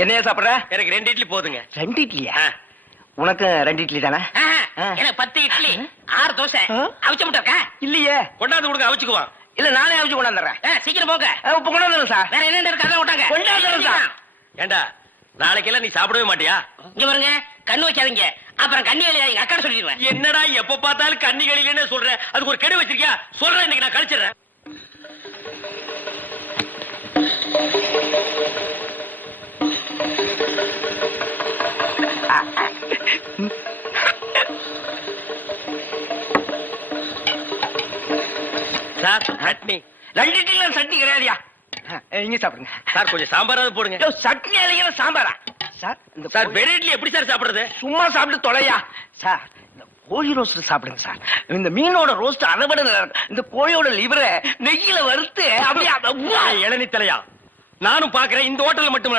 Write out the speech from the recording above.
என்னையா சாப்பிடுற? எனக்கு 2 இட்லி போதுங்க. 2 இட்லியா? உனக்கு 2 இட்லி தானே? எனக்கு 10 இட்லி 6 தோசை அவிச்ச முட்டை இருக்கா? இல்லையே. கொண்டாந்து கொடுங்க, அவிச்சுக்குவான். இல்ல நானே அவிச்சு கொண்டாந்துறேன். சீக்கிரம் போங்க. இப்ப கொண்டாந்துறேன் சார். வேற என்ன இருக்கு அதெல்லாம் விட்டாங்க. கொண்டாந்துறேன் சார். ஏண்டா நாளைக்கெல்லாம் நீ சாப்பிடவே மாட்டியா? இங்க பாருங்க, கண்ணு வைக்காதீங்க, அப்புறம் கண்ணி வேலையா எங்க அக்கா சொல்லிடுவேன். என்னடா எப்ப பார்த்தாலும் கன்னிகளிலே சொல்றேன், அதுக்கு ஒரு கெடு வச்சிருக்கியா? சொல்றேன், இன்னைக்கு நான் கழிச்சிடுறேன். சார் சட்னி. 2 இட்லில சட்னி கிடையாதுயா. இங்க சாப்பிடுங்க சார், கொஞ்சம் சாம்பாராவது போடுங்க. சட்னி அலைகிற சாம்பாரா சார்? இந்த சார் வெறும் இட்லி எப்படி சார் சாப்பிடுறது? சும்மா சாப்பிட்டு தொலையா சார். இந்த கோழி ரோஸ்ட் சாப்பிடுங்க சார். இந்த மீனோட ரோஸ்ட் அதை விட நல்லா இருக்கும். இந்த கோழியோட லிவரை நெய்யில வறுத்து அப்படியே இளநீ தலையா, நானும் பாக்குறேன். இந்த ஹோட்டல்ல மட்டும்